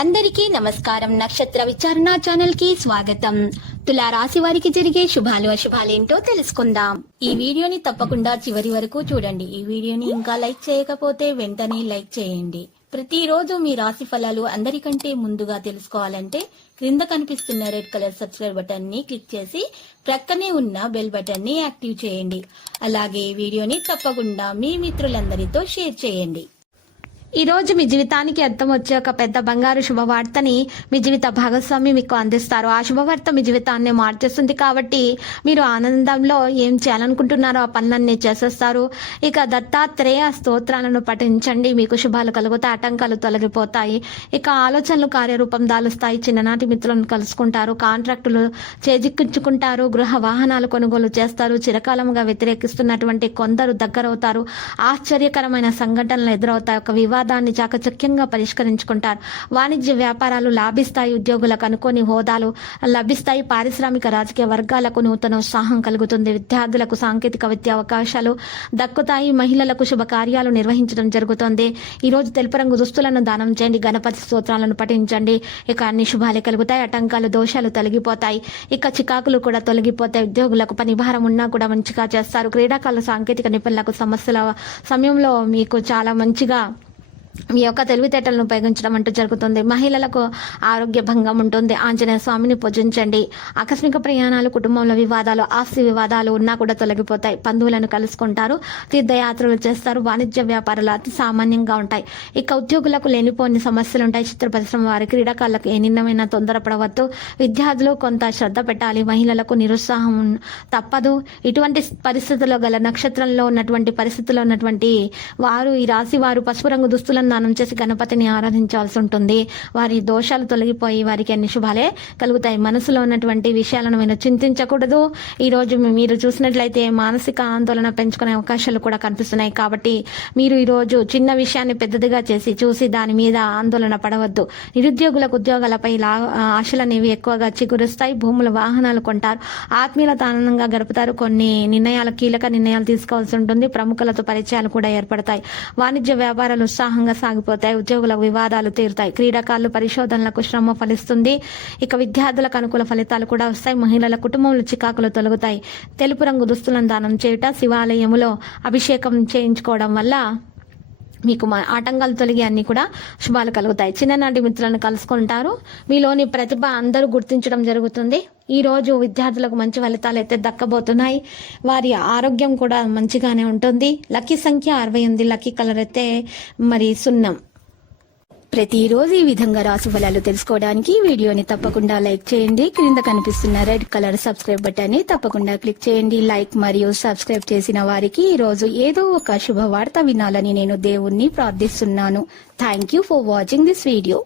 అందరికీ నమస్కారం. నక్షత్ర విచారణ ఛానల్ కి స్వాగతం. తులా రాశి వారికి జరిగే శుభాలు అశుభాలేంటో తెలుసుకుందాం. ఈ వీడియోని తప్పకుండా చివరి వరకు చూడండి. ఈ వీడియోని ఇంకా లైక్ చేయకపోతే వెంటనే లైక్ చేయండి. ప్రతిరోజు మీ రాశి ఫలాలు అందరికంటే ముందుగా తెలుసుకోవాలంటే క్రింద కనిపిస్తున్న రెడ్ కలర్ సబ్స్క్రైబ్ బటన్ ని క్లిక్ చేసి ప్రక్కనే ఉన్న బెల్ బటన్ ని యాక్టివ్ చేయండి. అలాగే ఈ వీడియోని తప్పకుండా మీ మిత్రులందరితో షేర్ చేయండి. ఈ రోజు మీ జీవితానికి అర్థం వచ్చే ఒక పెద్ద బంగారు శుభవార్తని మీ జీవిత భాగస్వామి మీకు అందిస్తారు. ఆ శుభవార్త మీ జీవితాన్ని మార్చేస్తుంది కాబట్టి మీరు ఆనందంలో ఏం చేయాలనుకుంటున్నారో ఆ పనులన్నీ చేసేస్తారు. ఇక దత్తాత్రేయ స్తోత్రాలను పఠించండి, మీకు శుభాలు కలుగుతాయి, ఆటంకాలు తొలగిపోతాయి. ఇక ఆలోచనలు కార్యరూపం దాలుస్తాయి. చిన్ననాటి మిత్రులను కలుసుకుంటారు, కాంట్రాక్టులు చేజిక్కించుకుంటారు, గృహ వాహనాలు కొనుగోలు చేస్తారు. చిరకాలంగా వ్యతిరేకిస్తున్నటువంటి కొందరు దగ్గరవుతారు. ఆశ్చర్యకరమైన సంఘటనలు ఎదురవుతాయి. ఒక వివాదాన్ని చాకచక్యంగా పరిష్కరించుకుంటారు. వాణిజ్య వ్యాపారాలు లాభిస్తాయి. ఉద్యోగులకు అనుకోని హోదాలు లభిస్తాయి. పారిశ్రామిక రాజకీయ వర్గాలకు నూతన ఉత్సాహం కలుగుతుంది. విద్యార్థులకు సాంకేతిక విద్యా అవకాశాలు దక్కుతాయి. మహిళలకు శుభకార్యాలు నిర్వహించడం జరుగుతుంది. ఈ రోజు తెలుపు రంగు దుస్తులను దానం చేయండి, గణపతి స్తోత్రాలను పఠించండి. ఇక అన్ని శుభాలే కలుగుతాయి, ఆటంకాలు దోషాలు తొలగిపోతాయి. ఇక చికాకులు కూడా తొలగిపోతాయి. ఉద్యోగులకు పని భారం ఉన్నా కూడా మంచిగా చేస్తారు. క్రీడాకారుల సాంకేతిక నిపుణులకు సమస్యల సమయంలో మీకు చాలా మంచిగా మీ యొక్క తెలివితేటలను ఉపయోగించడం అంటూ జరుగుతుంది. మహిళలకు ఆరోగ్య భంగం ఉంటుంది. ఆంజనేయ స్వామిని పూజించండి. ఆకస్మిక ప్రయాణాలు, కుటుంబంలో వివాదాలు, ఆస్తి వివాదాలు ఉన్నా కూడా తొలగిపోతాయి. బంధువులను కలుసుకుంటారు, తీర్థయాత్రలు చేస్తారు. వాణిజ్య వ్యాపారాలు అతి సామాన్యంగా ఉంటాయి. ఇక ఉద్యోగులకు లేనిపోని సమస్యలు ఉంటాయి. చిత్ర పరిశ్రమ వారి క్రీడాకారులకు ఏ నిర్ణయమైనా తొందరపడవద్దు. విద్యార్థులు కొంత శ్రద్ధ పెట్టాలి. మహిళలకు నిరుత్సాహం తప్పదు. ఇటువంటి పరిస్థితుల్లో గల నక్షత్రంలో ఉన్నటువంటి పరిస్థితుల్లో ఉన్నటువంటి వారు, ఈ రాశి వారు పసుపు రంగు దుస్తులను దానం చేసి గణపతిని ఆరాధించాల్సి ఉంటుంది. వారి దోషాలు తొలగిపోయి వారికి అన్ని శుభాలే కలుగుతాయి. మనసులో ఉన్నటువంటి విషయాలను మీరు చింతించకూడదు. ఈ రోజు మీరు చూసినట్లయితే మానసిక ఆందోళన పెంచుకునే అవకాశాలు కూడా కనిపిస్తున్నాయి. కాబట్టి మీరు ఈ రోజు చిన్న విషయాన్ని పెద్దదిగా చూసి దాని మీద ఆందోళన పడవద్దు. నిరుద్యోగులకు ఉద్యోగాలపై ఆశలు అనేవి ఎక్కువగా చిగురుస్తాయి. భూములు, వాహనాలు కొంటారు. ఆత్మీయులతో ఆనందంగా గడుపుతారు. కొన్ని కీలక నిర్ణయాలు తీసుకోవాల్సి ఉంటుంది. ప్రముఖులతో పరిచయాలు కూడా ఏర్పడతాయి. వాణిజ్య వ్యాపారాలు ఉత్సాహంగా సాగిపోతాయి. ఉద్యోగులకు వివాదాలు తీరుతాయి. క్రీడాకారులు పరిశోధనలకు శ్రమ ఫలిస్తుంది. ఇక విద్యార్థులకు అనుకూల ఫలితాలు కూడా వస్తాయి. మహిళల కుటుంబంలో చికాకులు తొలగుతాయి. తెలుపు రంగు దుస్తులను దానం చేయుట, శివాలయములో అభిషేకం చేయించుకోవడం వల్ల మీకు ఆటంకాలు తొలగి అన్ని కూడా శుభాలు కలుగుతాయి. చిన్ననాటి మిత్రులను కలుసుకుంటారు. మీలోని ప్రతిభ అందరూ గుర్తించడం జరుగుతుంది. ఈ రోజు విద్యార్థులకు మంచి ఫలితాలు అయితే దక్కబోతున్నాయి. వారి ఆరోగ్యం కూడా మంచిగానే ఉంటుంది. లక్కీ సంఖ్య 68. లక్కీ కలర్ అయితే మరి 0. ప్రతిరోజు ఈ విధంగా రాశి ఫలాలు తెలుసుకోవడానికి వీడియోని తప్పకుండా లైక్ చేయండి. క్రింద కనిపిస్తున్న రెడ్ కలర్ సబ్స్క్రైబ్ బటన్ ని తప్పకుండా క్లిక్ చేయండి. లైక్ మరియు సబ్స్క్రైబ్ చేసిన వారికి ఈ రోజు ఏదో ఒక శుభవార్త వినాలని నేను దేవుణ్ణి ప్రార్థిస్తున్నాను. Thank you for watching this video.